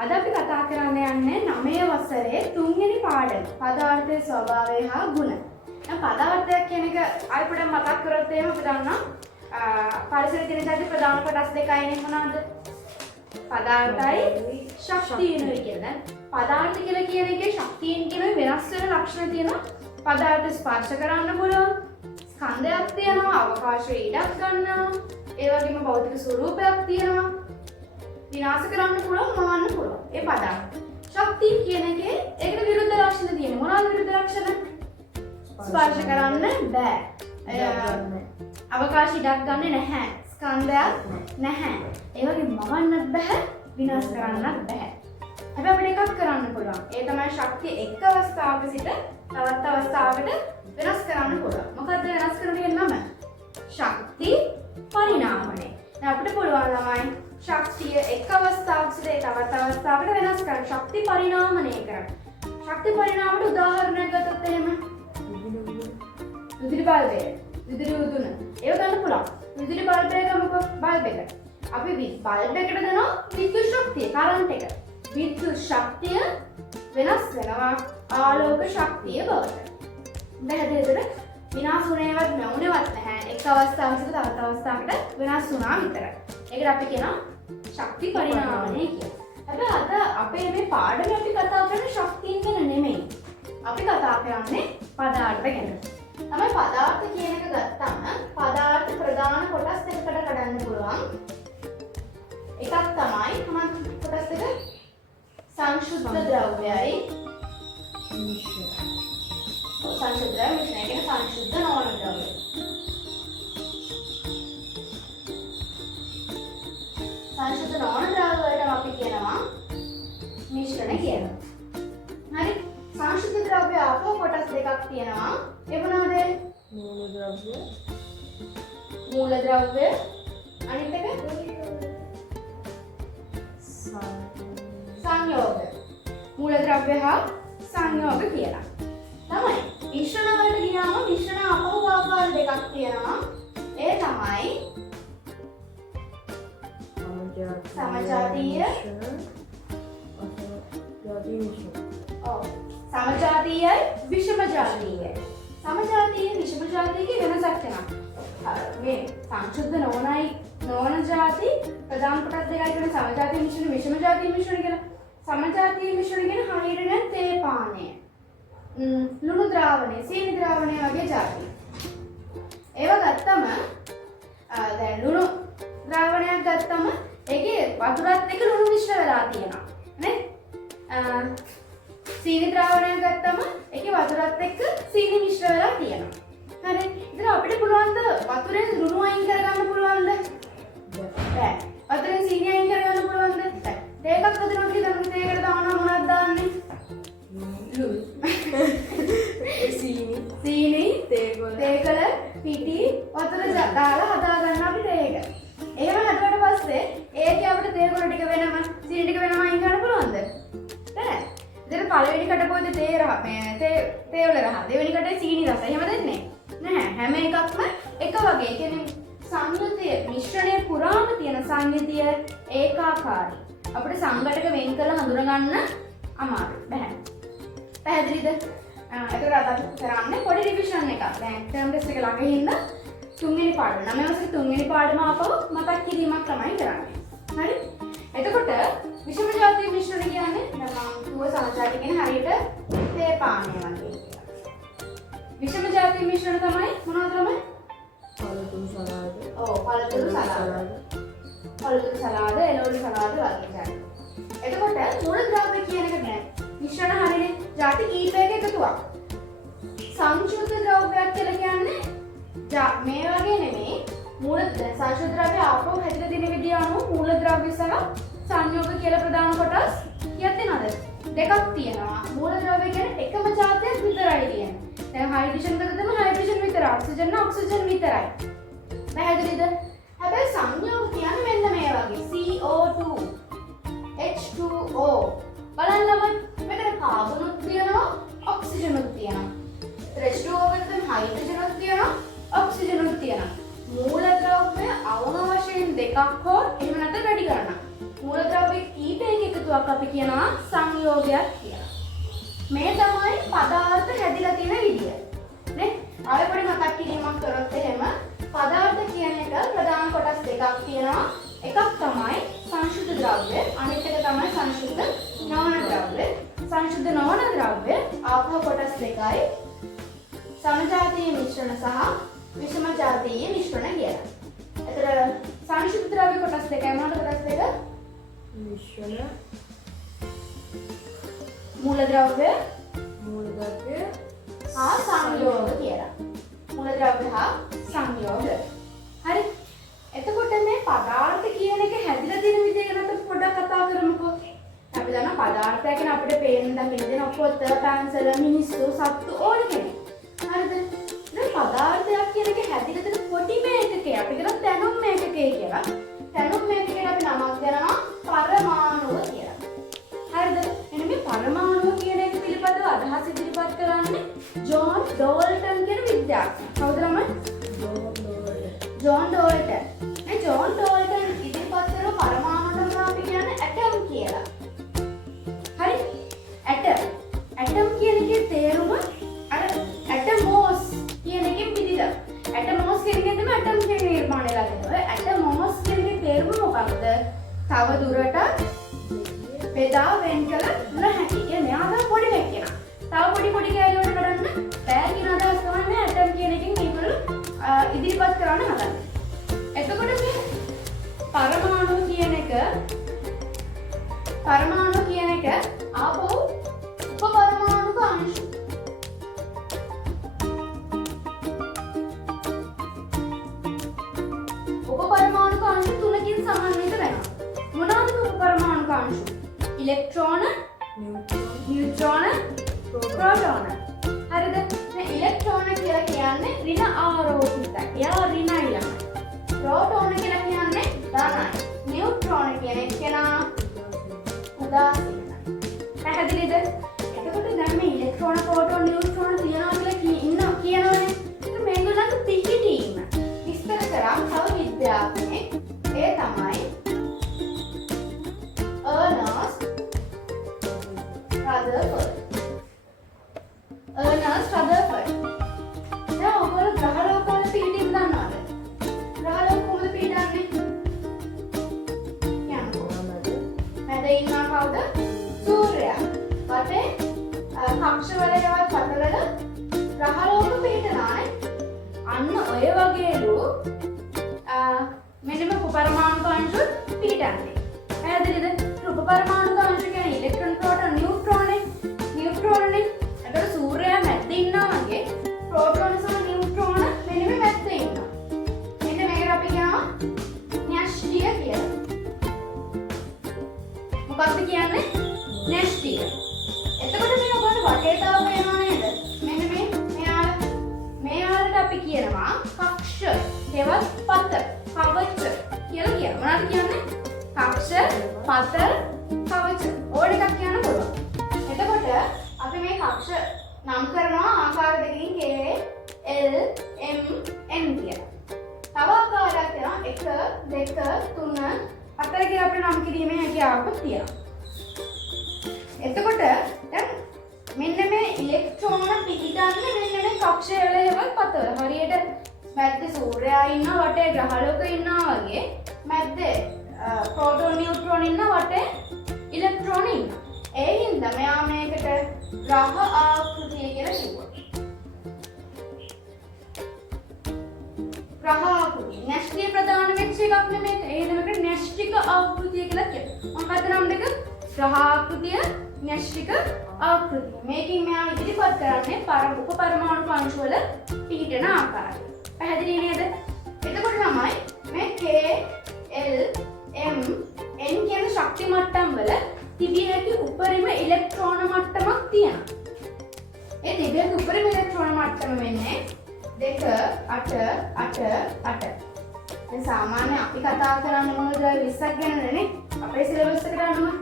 අද අපි කතා කරන්න යන්නේ 9 වසරේ 3 වෙනි පාඩම පදාර්ථයේ ස්වභාවය හා ගුණ. දැන් පදාර්ථයක් කියන එක ආයෙ පොඩ්ඩක් මතක් කරොත් එහෙම අපි දන්නවා පරිසර දිනදා ප්‍රධාන කොටස් දෙකයිනේ මොනවද? පදාර්ථයි ශක්තියනයි කියලා. පදාර්ථ කියලා කියන එකේ ශක්තියෙන් කියන වෙනස් වෙන ලක්ෂණ තියෙනවා. පදාර්ථ ස්පර්ශ කරන්න පුළුවන්. ස්කන්ධයක් තියෙනවා, අවකාශයේ ඉඩක් ගන්නවා. ඒ වගේම භෞතික ස්වරූපයක් තියෙනවා. විනාශ කරන්න පුළුවන්, මවන්න පුළුවන්. ඒ පදාර්ථ. ශක්තිය කියන එකේ ඒකට විරුද්ධ ලක්ෂණ තියෙනවා. මොනවාද විරුද්ධ ලක්ෂණ? ස්පර්ශ කරන්න බෑ. අවකාශ ඉඩක් ගන්න නැහැ. ස්කන්ධයක් නැහැ. ඒ වගේ මවන්නත් බෑ, විනාශ කරන්නත් බෑ. හැබැයි අපිට එකක් කරන්න පුළුවන්. ඒ තමයි ශක්තිය එක් අවස්ථාවක සිට තවත් අවස්ථාවකට වෙනස් කරන්න පුළුවන්. මොකද්ද වෙනස් කරන්න නම? ශක්ති පරිණාමණය. දැන් අපිට පුළුවන් ළමයි ශක්තිය එක් අවස්ථාවක සිට තවත් අවස්ථාවකට වෙනස් කරන්න. ශක්ති පරිණාමණය කරන්න. ශක්ති පරිණාමයට උදාහරණයක් ගත්තොත් එහෙම විදුලි බල්බය, විදුලි උදුන. ඒව ගන්න පුළුවන්. විදුලි බල්බය ගමුකෝ බල්බ එක. අපි බල්බ එකට දෙනවා විද්‍යුත් ශක්තිය, කරන්ට් එක. විද්‍යුත් ශක්තිය වෙනස් වෙනවා ආලෝක ශක්තිය බවට. පැහැදිලිද? විනාශ වුණේවත් නැවුණේවත් නැහැ. එක් අවස්ථාවක සිට තවත් අවස්ථාවකට වෙනස් වුණා විතරයි. ඒකට අපි කියනවා ශක්ති පරිණාමණය කියලා. හැබැයි අද අපේ මේ පාඩමේ අපි කතා කරන්නේ ශක්තියින් ගැන නෙමෙයි. අපි කතා කරන්නේ පදාර්ථ ගැන. තමයි පදාර්ථ කියන එක ගත්තම පදාර්ථ ප්‍රධාන කොටස් දෙකකට කඩන්න පුළුවන්. එකක් තමයි මොනවද කොටස් දෙක? සංශුද්ධ ද්‍රව්‍යයි සංශුද්ධ ද්‍රව්‍ය මිශ්‍රණය කියන සංශුද්ධ නොවන ද්‍රව්‍ය. සංශුද්ධ නොවන ද්‍රව්‍ය වලට අපි කියනවා මිශ්‍රණ කියලා. හරි? සංශුද්ධ ද්‍රව්‍ය ආපෝ කොටස් දෙකක් තියෙනවා. ඒ මොනවාද? මූල ද්‍රව්‍ය අනිත් එක සංයෝග. මූල ද්‍රව්‍ය හා සංයෝග කියලා. තමයි. මිශ්‍රණ වලට ගියාම මිශ්‍රණ අපහු ආකාර දෙකක් තියෙනවා. ඒ තමයි සමජාතීය සමජාතීයයි විෂමජාතීයයි. සමජාතීය විෂමජාතීයගේ වෙනසක් තියෙනවා. මේ සංශුද්ධ නොවන ಜಾති ප්‍රධාන කොටස් දෙකයි කියන සමජාතීය මිශ්‍රණ විෂමජාතීය මිශ්‍රණ කියලා. සමජාතීය මිශ්‍රණ කියන හයිඩ්‍රජන් තේ පානය, ලුණු ද්‍රාවණය, සීනි ද්‍රාවණය වගේ ಜಾති. ඒවා ගත්තම දැන් ලුණු ද්‍රාවණයක් ගත්තම ඒකේ වතුරත් එක්ක ලුණු මිශ්‍ර වෙලා තියෙනවා නේ? සීනි ද්‍රාවණයක් ගත්තම ඒකේ වතුරත් එක්ක සීනි මිශ්‍ර වෙලා තියෙනවා. හරි. ඉතින් අපිට පුළුවන් ද වතුරෙන් ලුණු අයින් කරගන්න පුළුවන්ද? බෑ. වතුරෙන් සීනි අයින් කරගන්න පුළුවන්ද? බෑ. දෙකක් හදනවා කියලා අපි දෙයකට දානවා මොනවද දාන්නේ? ලුණු. සීනි, තේකල, පිටි, වතුර දාලා හදා ගන්න අපි දෙයක. එහෙම හදුවට පස්සේ ඒකේ අපිට තේකොළ ටික වෙනම සීනි ටික වෙනම අයින් කරන්න පුළුවන්ද? බෑ. ඉතින් පළවෙනි කට පොතේ තේ රහ මේ තේ වල රහ දෙවෙනි කටේ සීනි රස. එහෙම දෙන්නේ නැහැ. හැම එකක්ම එක වගේ. ඒ කියන්නේ සංයුතිය මිශ්‍රණය පුරාම තියෙන සංයුතිය ඒකාකාරයි. අපිට සංඝටක වෙන් කරලා හඳුනගන්න අමාරුයි. බෑ. පැහැදිලිද? ඒකට අපි කරන්නේ පොඩි රිවිෂන් එකක්. දැන් ටර්ම් ටෙස්ට් එක ළඟ ඉන්න තුන්වෙනි පාඩම 9 වසරේ තුන්වෙනි පාඩම ආපහු මතක් කිරීමක් තමයි කරන්නේ. හරි? එතකොට විෂමජාතීය මිශ්‍රණ කියන්නේ මම කිව්ව සමජාතීය කියන හරියට තේ පානය වගේ කියලා. විෂමජාතීය මිශ්‍රණ තමයි මොනවද තමයි? පළතුරු සලාද. ඔව් පළතුරු සලාද. පළතුරු සලාද, එළවලු සලාද වගේ જાති. එතකොට මූල ද්‍රව්‍ය කියන එක නෑ. මිශ්‍රණ හරිනේ ಜಾති කීපයක එකතුවක්. සංශුද්ධ ද්‍රව්‍යයක් කියලා කියන්නේ මේ වගේ නෙමෙයි. මූල සංශුද්ධ ද්‍රව්‍ය ආපහු හැදෙන දින විදිය අනුව මූල ද්‍රව්‍ය සහ සංයෝග කියලා ප්‍රධාන කොටස් කීයක් තියෙනවද? දෙකක් තියෙනවා. මූල ද්‍රව්‍ය කියන්නේ එකම જાතියක් විතරයි තියෙන්නේ. දැන් හයිඩ්‍රජන් ගත්තම හයිඩ්‍රජන් විතරයි, ඔක්සිජන් නම් ඔක්සිජන් විතරයි. පැහැදිලිද? හැබැයි සංයෝග කියන්නේ මෙන්න මේ වගේ CO2 H2O. බලන්න ළමයි මෙතන කාබනුත් තියෙනවා, ඔක්සිජනුත් තියෙනවා. H2O එකෙන් හයිඩ්‍රජනුත් තියෙනවා, ඔක්සිජනුත් තියෙනවා. මූල ද්‍රව්‍ය අවම වශයෙන් දෙකක් හෝ එහෙම නැත්නම් වැඩි ගණනක්. මූලද්‍රව්‍ය කීපයක එකතුවක් අපි කියනවා සංයෝගයක් කියලා. මේ තමයි පදාර්ථ හැදිලා තියෙන විදිය. නේ? ආයෙ පොඩි මතක් කිරීමක් කරොත් එහෙම පදාර්ථ කියන එක ප්‍රධාන කොටස් දෙකක් තියෙනවා. එකක් තමයි සංශුද්ධ ද්‍රව්‍ය, අනිත් එක තමයි සංශුද්ධ නොවන ද්‍රව්‍ය. සංශුද්ධ නොවන ද්‍රව්‍ය ආපහ කොටස් දෙකයි. සමජාතීය මිශ්‍රණ සහ විෂම ජාතීය මිශ්‍රණ කියලා. එතන සංශුද්ධ ද්‍රව්‍ය කොටස් දෙකයි. මොනවද කොටස් දෙක? මිශ්‍රණ, මූලද්‍රව්‍ය හා සංයෝග කියලා. මූලද්‍රව්‍ය හා සංයෝග. හරි. එතකොට මේ පදාර්ථ කියන එක හැදිලා තියෙන විදිය ගැන අපි පොඩ්ඩක් කතා කරමුකෝ. අපි දන්නා පදාර්ථය කියන්නේ අපිට පේන දකින්න දෙන පොත, පැන්සල, මිනිස්සු, සත්තු ඕන කෙනෙක්. හරිද? දැන් පදාර්ථයක් කියන එක හැදිලා තියෙන පොඩිම එකකේ අපි කියන තැනුම් මේකකේ කියලා. තැනුම් මේකකේ අපි නමක් දෙනවා පරමාණුව කියලා. හරිද? එන්න මේ පරමාණුව කියන එක පිළිබඳව අදහස් ඉදිරිපත් කරන්නේ ජෝන් ඩෝල්ටන් කියන විද්‍යාඥයා. කවුද නම? John Dalton. මේ ජෝන් ඩෝල්ටන් ඉදිරිපත් කරන පරමාණුවට අපි කියන්නේ ඇටම් කියලා. හරි? ඇටම්. ඇටම් කියන එකේ තේරුම අර ඇටමෝස් කියන එකෙන් පිළිලා. ඇටමෝස් කියන එකෙන් තමයි ඇටම් කියන නිර්මාණය ලැබෙන්නේ. ඇටමෝස් කියන එකේ තේරුම මොකක්ද? තව දුරට බෙදා වෙන් කළ නොහැකි. කියන්නේ මෙයා තමයි පොඩි කෙනා. තව පොඩි කැලේ වලට කඩන්න බෑ කියන අදහස තමයි මේ ඇටම් කියන එකෙන් මේගොල්ලෝ ඉදිරිපත් කරන්න හදන්නේ. එතකොට මේ පරමාණු කියන එක ආපහු උපපරමාණුක අංශු. උපපරමාණුක අංශු තුනකින් සමන්විත වෙනවා. මොනවාද උපපරමාණුක අංශු? ඉලෙක්ට්‍රෝන, නියුට්‍රෝන, ප්‍රෝටෝන. හරිද? මේ ඉලෙක්ට්‍රෝන කියලා කියන්නේ ඍණ ආරෝහිතයි. එයා ඍණයි ළමයි. ප්‍රෝටෝන කියලා කියන්නේ ධනයි. නියුට්‍රෝන කියන එක කෙනා උදාසීනයි. පැහැදිලිද? එතකොට දැන් මේ ඉලෙක්ට්‍රෝන, ප්‍රෝටෝන, නියුට්‍රෝන තියනවා කියලා කියනවනේ. ඒක මේගොල්ලන්ට පිහිටීම. විස්තර කරා තව විද්‍යාඥයෙක්. ඒ තමයි අර්නස්ට් රදර්ෆර්ඩ්. Ernest Rutherford. දැන් ඔයගොල්ලෝ ග්‍රහලෝක වල පිහිටීම දන්නවද? ග්‍රහලෝක කොහොමද පිහිටන්නේ? මැද ඉන්නා කවුද? සූර්යයා. වටේ කක්ෂවලයවත් පතලද ග්‍රහලෝක පිහිටනානේ. අන්න ඔය වගේලු මෙන්න මේ උපපරමාණුක අංශු පිහිටන්නේ. පැහැදිලිද? උපපරමාණුක අංශු කියන්නේ ඉලෙක්ට්‍රෝන, ප්‍රෝටෝන, නියුට්‍රෝනේ. නියුට්‍රෝනේ. ඒතකොට සූර්යයා මැද්දේ ඉන්නා වගේ ප්‍රෝටෝන සහ නියුට්‍රෝන මෙන්න මේ මැද්දේ ඉන්නවා. මෙන්න මේකට අපි කියනවා න්‍යෂ්ටිය කියලා. මොකක්ද කියන්නේ? න්‍යෂ්ටිය. එතකොට මේ ඔයගොල්ලෝ වටේ තව පේනවා නේද? මෙන්න මෙයාලට අපි කියනවා කක්ෂ, හෙවත් පත, කවච කියලා කියනවා. මොනවද කියන්නේ? කක්ෂ, පත, කවච. ඕන එකක් කියන්න පුළුවන්. එතකොට අපි මේ කක්ෂ නම් කරනවා ආකාර දෙකකින් K, L, M, N කියලා. තව ආකාරයක් තියෙනවා 1, 2, 3, 4 කියලා අපිට නම් කිරීමේ හැකියාවක් තියෙනවා. එතකොට දැන් මෙන්න මේ ඉලෙක්ට්‍රෝන පිහිටන්නේ මෙන්න මේ කක්ෂය වල හේවත් පතවල. හරියට මැද්දේ සූර්යයා ඉන්නවා, වටේ ග්‍රහලෝක ඉන්නවා වගේ මැද්දේ ප්‍රෝටෝන, නියුට්‍රෝන ඉන්නවා, වටේ ඉලෙක්ට්‍රෝන ඉන්නවා. ඒ හින්දා මෙයා මේකට ග්‍රහ ආකෘතිය කියලා කිව්වා. ග්‍රහ ආකෘතිය. න්‍යෂ්ටිය ප්‍රධාන වෙච්ච එකක් නෙමෙයි. ඒ නමකට න්‍යෂ්ටික ආකෘතිය කියලා කියනවා. මොකක්ද නම් දෙක? ග්‍රහ ආකෘතිය, න්‍යෂ්ටික ආකෘතිය. මේකෙන් මෙයා ඉදිරිපත් කරන්නේ උපපරමාණුක අංශු වල පිහිටන ආකාරය. පැහැදිලි නේද? එතකොට තමයි මේ K, L, M, N කියන ශක්ති මට්ටම් වල තිබිය හැකි උපරිම ඉලෙක්ට්‍රෝන මට්ටමක් තියෙනවා. ඒ තිබිය හැකි උපරිම ඉලෙක්ට්‍රෝන මට්ටම වෙන්නේ 2, 8, 8, 8. දැන් සාමාන්‍ය අපි කතා කරන්නේ මොන ද්‍රව්‍ය 20ක් ගැනනේ. අපේ සිලබස් එකට අනුව.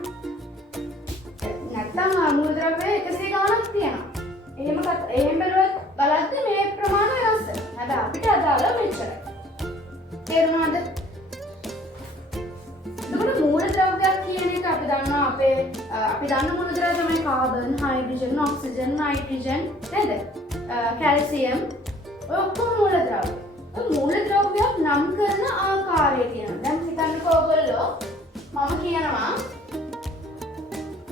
නැත්තම් මූලද්‍රව්‍ය 100 ගාණක් තියෙනවා. එහෙම බලද්දී මේ ප්‍රමාණය වෙනස් වෙනවා. හැබැයි අපිට අදාළ මෙච්චරයි. තේරුණාද? එතකොට මූලද්‍රව්‍යයක් අපේ අපි දන්න මූලද්‍රව්‍ය තමයි කාබන්, හයිඩ්‍රජන්, ඔක්සිජන්, නයිට්‍රජන් නේද? කැල්සියම් ඔය ඔක්කොම මූලද්‍රව්‍ය. ඔය මූලද්‍රව්‍යයක් නම් කරන ආකාරය තියෙනවා. දැන් හිතන්නකෝ ඔයගොල්ලෝ මම කියනවා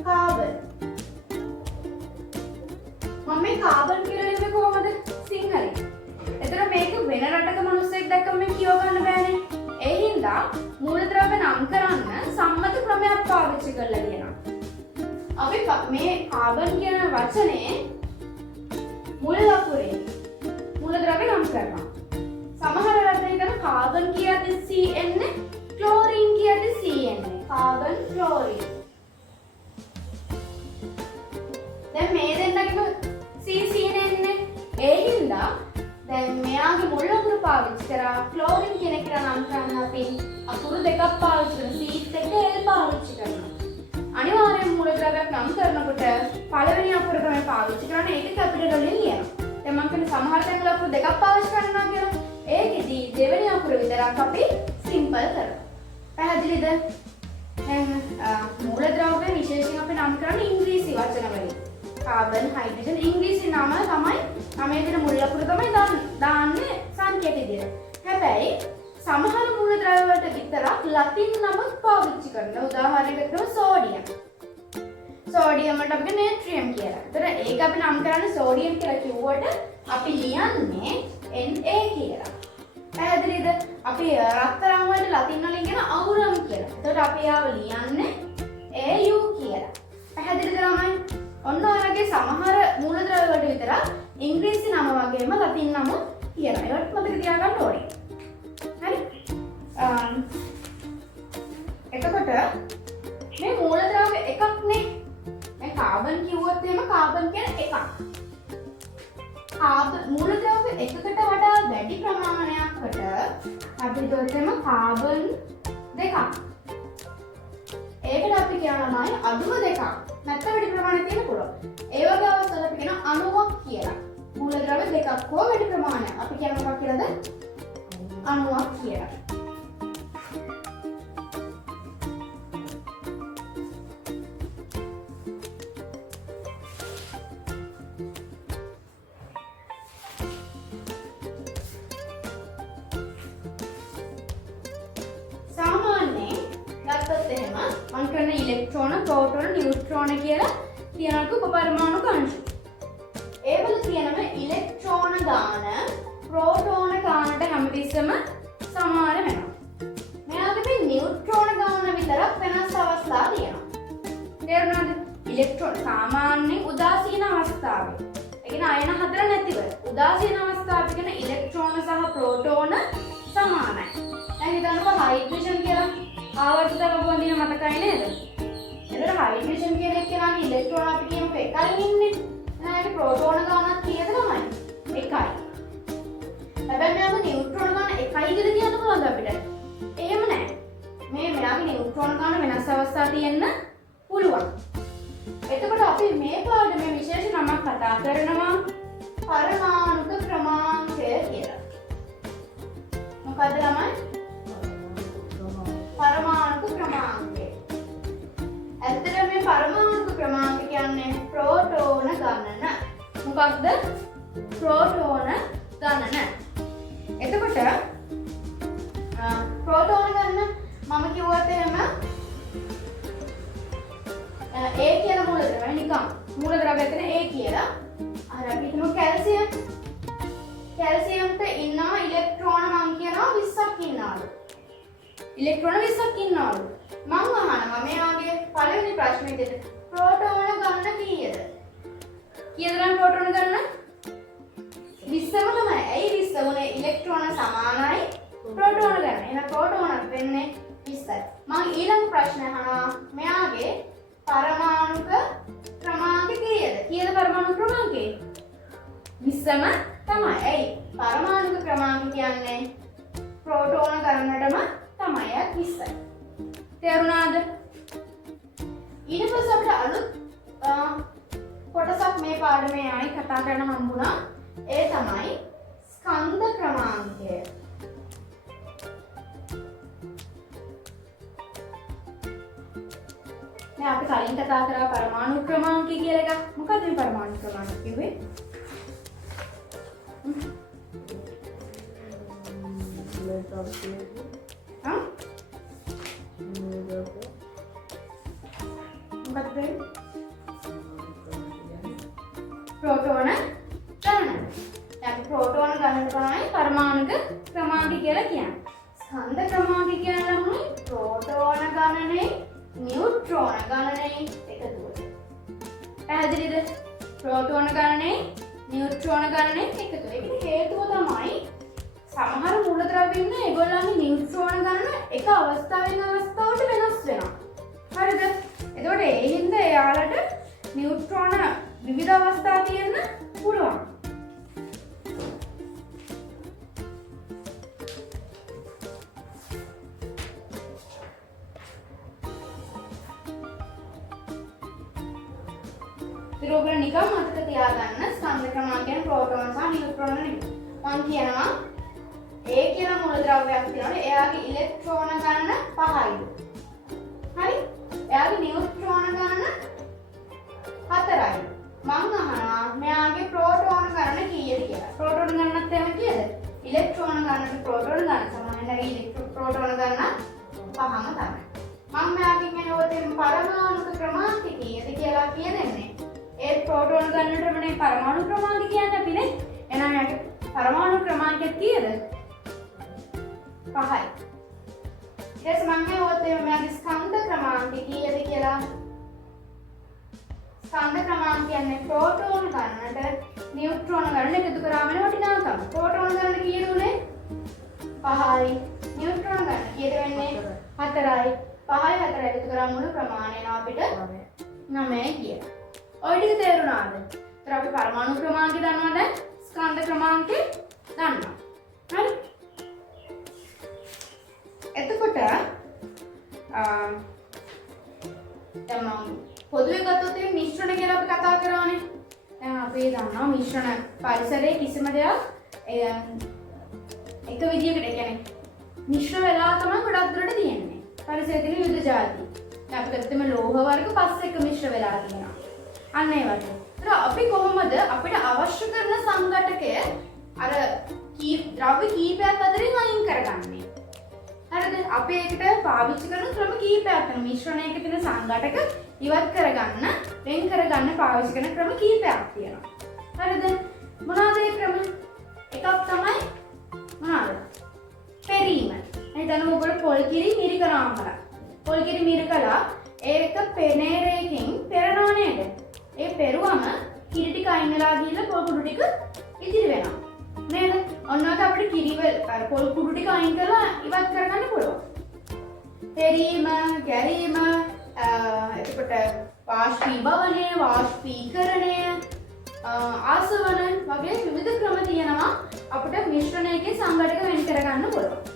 කාබන්. මම මේ කාබන් කියලා ලිව්වේ කොහොමද? සිංහලෙන්. එතකොට මේක වෙන රටක මිනිස්සෙක් දැක්කම මේ කියව ගන්න බෑනේ. ඒ හින්දා මූලද්‍රව්‍ය නම් කරන්න සම්මත ක්‍රමයක් පාවිච්චි කරලා කියනවා. අපි මේ කාබන් කියන වචනේ මුල් ලකුරේ මූලද්‍රව්‍ය නම් කරනවා. සමහර රටේ කරන කාබන් කියද්දි CN ක්ලෝරින් කියද්දි CN කාබන් ක්ලෝරින්. දැන් මේ දෙන්නගේම CCN ඒ හින්දා දැන් මෙයාගේ මුල් ලකුරු පාවිච්චි කරා ක්ලෝරින් කියන එකට නම් කරන්න අපි අකුරු දෙකක් පාවිච්චි කරනවා. C එක L පාවිච්චි කරනවා. අනිවාර්යෙන් මූලද්‍රව්‍යයක් නම් කරනකොට පළවෙනි අකුර තමයි පාවිච්චි කරන්නේ. ඒක කැපිටල් වලින් ලියනවා. දැන් මම කියන්නේ සමහර තැන්වල අකුරු දෙකක් පාවිච්චි කරනවා කියලා. ඒකෙදි දෙවෙනි අකුර විතරක් අපි සිම්පල් කරනවා. පැහැදිලිද? දැන් මූලද්‍රව්‍ය විශේෂයෙන් අපි නම් කරන්නේ ඉංග්‍රීසි වචන වලින්. කාබන්, හයිඩ්‍රජන් ඉංග්‍රීසි නම තමයි මේ දෙන මුල් ලකුර තමයි දාන්නේ සංකේත විදියට. හැබැයි සමහර මූලද්‍රව්‍ය වලට විතරක් ලතින් නම පාවිච්චි කරනවා. උදාහරණයකට ගමු සෝඩියම්. සෝඩියම් වලට අපි නේට්‍රියම් කියලා. ඒතර ඒක අපි නම් කරන්නේ සෝඩියම් කියලා කිව්වට අපි ලියන්නේ Na කියලා. පැහැදිලිද? අපි රත්තරන් වලට ලතින් වලින් කියන අවුරම් කියලා. ඒතර අපි ආව ලියන්නේ Au කියලා. පැහැදිලිද ළමයි? ඔන්න ඔයගේ සමහර මූලද්‍රව්‍ය වලට විතරක් ඉංග්‍රීසි නම වගේම ලතින් නම කියනවා. ඒකට මතක තියාගන්න ඕනේ. හරි? එතකොට මේ මූලද්‍රව්‍ය එකක් නේ. මේ කාබන් කිව්වොත් එහෙම කාබන් කියන්නේ එකක්. මූලද්‍රව්‍ය එකකට වඩා වැඩි ප්‍රමාණයකට අපි හිතුවොත් එහෙම කාබන් දෙකක්. ඒකට අපි කියනවා අණු දෙකක්. නැත්නම් වැඩි ප්‍රමාණයක් තියෙන පුළුවන්. ඒ වගේ අවස්ථාවල අපි කියන අණුවක් කියලා. මූලද්‍රව්‍ය දෙකක් හෝ වැඩි ප්‍රමාණයක්. අපි කියන මොකක් කියලාද? අණුවක් කියලා. සාමාන්‍යයෙන් ගත්තොත් එහෙම මම කියන ඉලෙක්ට්‍රෝන, ප්‍රෝටෝන, නියුට්‍රෝන කියලා තියෙනක උපපරමාණු අංශු. ඒවල තියෙනම ඉලෙක්ට්‍රෝන ගාන ප්‍රෝටෝන ගානට හැමතිස්සෙම සමාන වෙනවා. මෙයාගේ මේ නියුට්‍රෝන ගාන විතරක් වෙනස් අවස්ථා තියෙනවා. තේරුණාද? ඉලෙක්ට්‍රෝන සාමාන්‍යයෙන් උදාසීන අවස්ථාවේ. ඒ කියන්නේ අයන හතර නැතිව උදාසීන අවස්ථාවේ කියන ඉලෙක්ට්‍රෝන සහ ප්‍රෝටෝන සමානයි. දැන් හිතන්නකෝ හයිඩ්‍රජන් කියලා ආවර්තිත වදින මතකයි නේද? එතකොට හයිඩ්‍රජන් කියන එක නම් ඉලෙක්ට්‍රෝන අපි කියමුකෝ එකයි ඉන්නේ. එහෙනම් ප්‍රෝටෝන ගානක් කීයද තමයි? එකයි. හැබැයි මෙයාගේ නියුට්‍රෝන ගාන එකයි කියලා කියන්න පුළුවන්ද අපිට? එහෙම නැහැ. මෙයාගේ නියුට්‍රෝන ගාන වෙනස් අවස්ථා තියෙන්න පුළුවන්. එතකොට අපි මේ පාඩමේ විශේෂ නමක් කතා කරනවා පරමාණුක ක්‍රමාංකය කියලා. මොකද්ද ළමයි? පරමාණුක ක්‍රමාංකය. ඇත්තටම මේ පරමාණුක ක්‍රමාංක කියන්නේ ප්‍රෝටෝන ගණන. මොකක්ද? ප්‍රෝටෝන ගණන. එතකොට ප්‍රෝටෝන ගණන මම කිව්වත් එහෙම A කියන මූලද්‍රව්‍ය නිකන් මූලද්‍රව්‍ය එතන A කියලා. අර අපි හිතමු කැල්සියම්. කැල්සියම්ට ඉන්නවා ඉලෙක්ට්‍රෝන මං කියනවා 20ක් ඉන්නවලු. ඉලෙක්ට්‍රෝන 20ක් ඉන්නවලු. මං අහනවා මෙයාගේ පළවෙනි ප්‍රශ්නේ විදිහට ප්‍රෝටෝන ගණන කීයද? කීයද නම් ප්‍රෝටෝන ගණන? 20ම තමයි. ඇයි 20 උනේ? ඉලෙක්ට්‍රෝන සමානයි ප්‍රෝටෝන ගණන. එහෙනම් ප්‍රෝටෝන වෙන්නේ 20යි. මං ඊළඟ ප්‍රශ්නේ අහනවා මෙයාගේ පරමාණුක ක්‍රමාංක කීයද? කීයද පරමාණු ක්‍රමාංකය? 20ම තමයි. ඇයි? පරමාණුක ක්‍රමාංක කියන්නේ ප්‍රෝටෝන ගණනටම තමයි 20යි. තේරුණාද? ඊට පස්සේ අපිට අලුත් කොටසක් මේ පාඩමේ ආයි කතා කරන්න හම්බුණා. ඒ තමයි ස්කන්ධ ක්‍රමාංකය. දැන් අපි කලින් කතා කරා පරමාණු ක්‍රමාංකය කියලා එකක්. මොකක්ද මේ පරමාණු ක්‍රමාංකය කිව්වේ? හා? මොකක්ද වෙන්නේ? ප්‍රෝටෝන ගණන. දැන් ප්‍රෝටෝන ගණන තමයි පරමාණුක ක්‍රමාංකය කියලා කියන්නේ. ස්කන්ධ ක්‍රමාංකය කියන්නේ ප්‍රෝටෝන ගණනේ නියුට්‍රෝන ගණනේ එකතුව. පැහැදිලිද? ප්‍රෝටෝන ගණනේ නියුට්‍රෝන ගණනේ එකතුව. ඒකට හේතුව තමයි සමහර මූලද්‍රව්‍ය ඉන්න ඒගොල්ලන්ගේ නියුට්‍රෝන ගණන එක අවස්ථාවෙන් අවස්ථාවට වෙනස් වෙනවා. හරිද? එතකොට ඒ හින්දා එයාලට නියුට්‍රෝන විවිධ අවස්ථා තියෙන්න පුළුවන්. ඔයගොල්ලෝ නිකන් මතක තියාගන්න ස්කන්ධ ක්‍රමාංකයන් ප්‍රෝටෝන සහ නියුට්‍රෝන නෙමෙයි. මම කියනවා A කියලා මූලද්‍රව්‍යයක් තියෙනවනේ එයාගේ ඉලෙක්ට්‍රෝන ගණන 5යි. හරි? එයාගේ නියුට්‍රෝන ගණන 4යි. මම අහනවා මෙයාගේ ප්‍රෝටෝන ගණන කීයද කියලා. ප්‍රෝටෝන ගණනත් එහෙම කීයද? ඉලෙක්ට්‍රෝන ගණනට ප්‍රෝටෝන ගණන සමානයි. නැගී ප්‍රෝටෝන ගණන 5ම තමයි. මම මෙයාගෙන් එනකොට පරමාණුක ක්‍රමාංක කීයද කියලා කියන්නේ. ඒ ප්‍රෝටෝන ගණනටමනේ පරමාණු ක්‍රමාංක කියන්නේ අපිනේ. එහෙනම් යාගේ පරමාණු ක්‍රමාංකය කීයද? 5යි. ඊට පස්සේ මම මෙයාට මෙයාගේ ස්කන්ධ ක්‍රමාංකය කීයද කියලා. ස්කන්ධ ක්‍රමාංක කියන්නේ ප්‍රෝටෝන ගණනට නියුට්‍රෝන ගණන එකතු කරාම වෙන වටිනාකම. ප්‍රෝටෝන ගණන කීයද උනේ? 5යි. නියුට්‍රෝන ගණන කීයද වෙන්නේ? 4යි. 5යි 4යි එකතු කරාම මුළු ප්‍රමාණය එනවා අපිට 9යි කියලා. ඔය ටික තේරුණාද? ඒතර අපි පරමාණු ක්‍රමාංකය දන්නවද? ස්කන්ධ ක්‍රමාංකය දන්නවා. හරි? එතකොට දැන් පොදුවේ ගත්තොත් මේ මිශ්‍රණ කියලා අපි කතා කරානේ. දැන් අපි දන්නවා මිශ්‍රණ පරිසරයේ කිසිම දෙයක් එක විදියකට කියන්නේ මිශ්‍ර වෙලා තමයි ගොඩක් දුරට තියෙන්නේ. පරිසරයේ තියෙන විවිධ ಜಾති. දැන් අපි ගත්තම ලෝහ වර්ග 5 එක මිශ්‍ර වෙලා තියෙනවා. අන්න ඒ වගේ. ඒතර අපි කොහොමද අපිට අවශ්‍ය කරන සංඝටකය අර ද්‍රව්‍ය කීපයක් අතරින් අයින් කරගන්නේ? හරිද? අපි ඒකට පාවිච්චි කරන ක්‍රම කීපයක් තියෙනවා. මිශ්‍රණයක තියෙන සංඝටක ඉවත් කරගන්න, වෙන් කරගන්න පාවිච්චි කරන ක්‍රම කීපයක් තියෙනවා. හරිද? මොනවාද ඒ ක්‍රම? එකක් තමයි මොනවාද? පෙරීම. එහෙනම් ඔයගොල්ලෝ පොල් කිරි මිරිකනවා අම්මලා. පොල් කිරි මිරිකලා ඒක පෙනේරයකින් පෙරනවා නේද? ඒ පෙරුවම කිරි ටික අයින් වෙලා ගිහිල්ලා පොල් කුඩු ටික ඉතිරි වෙනවා. නේද? ඔන්නෝට අපිට කිරිවල පොල් කුඩු ටික අයින් කරලා ඉවත් කරගන්න පුළුවන්. පෙරීම, ගැරීම, එතකොට වාෂ්පීභවනය, වාෂ්පීකරණය, ආසවන වගේ විවිධ ක්‍රම තියෙනවා අපිට මිශ්‍රණයකින් සංඝටක වෙන් කරගන්න පුළුවන්.